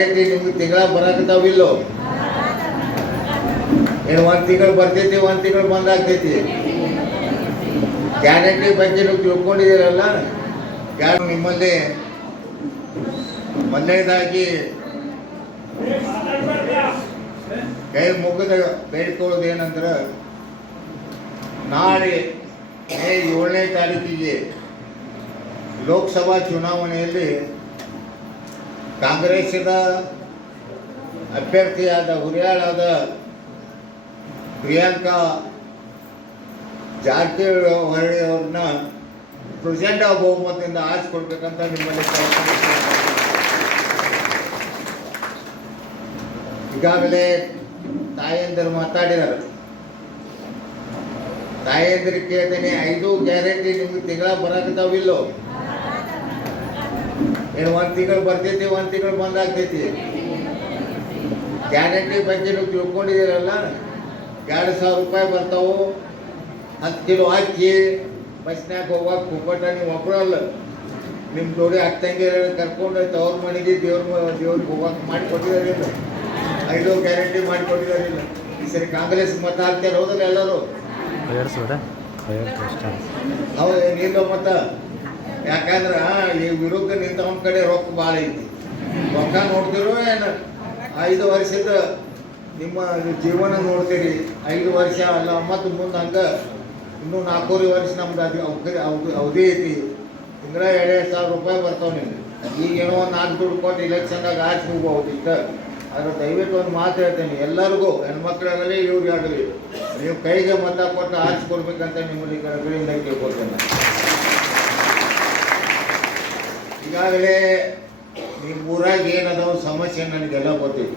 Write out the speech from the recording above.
ನಿಮ್ಗೆ ತಿಂಗಳ ಬರಾಕತ್ತಾವಿಲ್ಲೋ ಏನು ಒಂದು ತಿಂಗಳು ಬರ್ತೈತಿ ಒಂದು ತಿಂಗಳು ಬಂದ್ ಆಗ್ತೈತಿ. ಗ್ಯಾರಂಟಿ ಬಗ್ಗೆ ನೀವು ತಿಳ್ಕೊಂಡಿದ್ದೀರಲ್ಲ. ನಿಮ್ಮಲ್ಲಿ ಮೊದಲನೇದಾಗಿ ಕೈ ಮುಗಿದ ಬೇಡ್ಕೊಳ್ಳೋದು ಏನಂದ್ರೆ, ನಾಳೆ ಮೇ 7ನೇ ತಾರೀಕಿಗೆ ಲೋಕಸಭಾ ಚುನಾವಣೆಯಲ್ಲಿ ಕಾಂಗ್ರೆಸ್ಸಿನ ಅಭ್ಯರ್ಥಿಯಾದ ಹುರಿಯಾಳಾದ ಪ್ರಿಯಾಂಕಾ ಜಾರಕಿಹೊಳಿ ಅವ್ರನ್ನ ಪ್ರಚಂಡ ಬಹುಮತದಿಂದ ಆರಿಸ್ಕೊಡ್ಬೇಕಂತ ನಿಮ್ಮಲ್ಲಿ ಈಗಾಗಲೇ ತಾಯಂದಿರು ಮಾತಾಡಿದ್ದಾರೆ. ತಾಯಂದಿರು ಕೇಳ್ತೇನೆ, 5 ಗ್ಯಾರಂಟಿ ನಿಮ್ಗೆ ತಿಂಗಳ ಬರಾಕತ್ತಾವಿಲ್ಲೋ ಏನು ಒಂದು ತಿಂಗಳು ಬರ್ತೈತಿ ಒಂದು ತಿಂಗಳು ಬಂದ್ ಆಗ್ತೈತಿ. ಗ್ಯಾರಂಟಿ ಬಗ್ಗೆ ನೀವು ತಿಳ್ಕೊಂಡಿದ್ದೀರಲ್ಲ. 2,000 ರೂಪಾಯಿ ಬರ್ತಾವು. 10 ಕಿಲೋ ಅಕ್ಕಿ, ಬಸ್ನ್ಯಾಗ ಹೋಗುವಾಗ ಕುಪ್ಪಟ. ನೀವು ಒಬ್ಬರಲ್ಲ, ನಿಮ್ಮ ಜೋಡಿ ಅಕ್ಕಂಗೆ ಕರ್ಕೊಂಡು ತವ್ರ ಮನೆಗೆ ದೇವ್ರಿಗೆ ಹೋಗಕ್ಕೆ ಮಾಡಿಕೊಟ್ಟಿದಾರಿಲ್ಲ. 5 ಗ್ಯಾರಂಟಿ ಮಾಡಿಕೊಟ್ಟಿದಾರಿಲ್ಲ. ಈ ಸರಿ ಕಾಂಗ್ರೆಸ್ ಮತ ಹಾಕ್ತಾರೆ, ಹೌದಲ್ಲ ಎಲ್ಲರೂ? ಹೌದು, ನಿಲ್ಲ ಮತ. ಯಾಕಂದ್ರೆ ಈ ವಿರುದ್ಧ ನಿಂತವನ ಕಡೆ ರೊಕ್ಕ ಭಾಳ ಐತಿ. ರೊಕ್ಕ ನೋಡ್ತಿರೋ ಏನು? 5 ವರ್ಷದ ನಿಮ್ಮ ಜೀವನ ನೋಡ್ತೀರಿ. 5 ವರ್ಷ ಅಲ್ಲ, ಮತ್ತು ಮುಂದೆ ಹಂಗೆ ಇನ್ನೂ 4 ವರ್ಷ ನಮ್ದು ಅವಧಿ ಐತಿ. ತಿಂಗಳ 2,000 ರೂಪಾಯಿ ಬರ್ತಾವೆ ನಿಮ್ಗೆ. ಈಗೇನೋ ಒಂದು 4 ದುಡ್ಡು ಕೊಟ್ಟು ಇಲೆಕ್ಷನ್ದಾಗ ಆಚೆ ಹೋಗ್ಬೋದು ಇಷ್ಟ. ಆದ್ರೆ ದಯವಿಟ್ಟು ಒಂದು ಮಾತು ಹೇಳ್ತೇನೆ ಎಲ್ಲರಿಗೂ, ಹೆಣ್ಮಕ್ಳಾಗಲಿ ಇವ್ರಿಗಾಗಲಿ, ನೀವು ಕೈಗೆ ಮತ ಕೊಟ್ಟು ಆರಿಸ್ಕೊಡ್ಬೇಕಂತ ನಿಮ್ಮಲ್ಲಿ ಕಡೆಗಳಿಂದ ಕೇಳ್ಕೊಳ್ತೇನೆ. ಈಗಾಗಲೇ ನಿಮ್ಮ ಊರಾಗ ಏನದಾವ ಸಮಸ್ಯೆ ನನಗೆಲ್ಲ ಗೊತ್ತಿತ್ತು.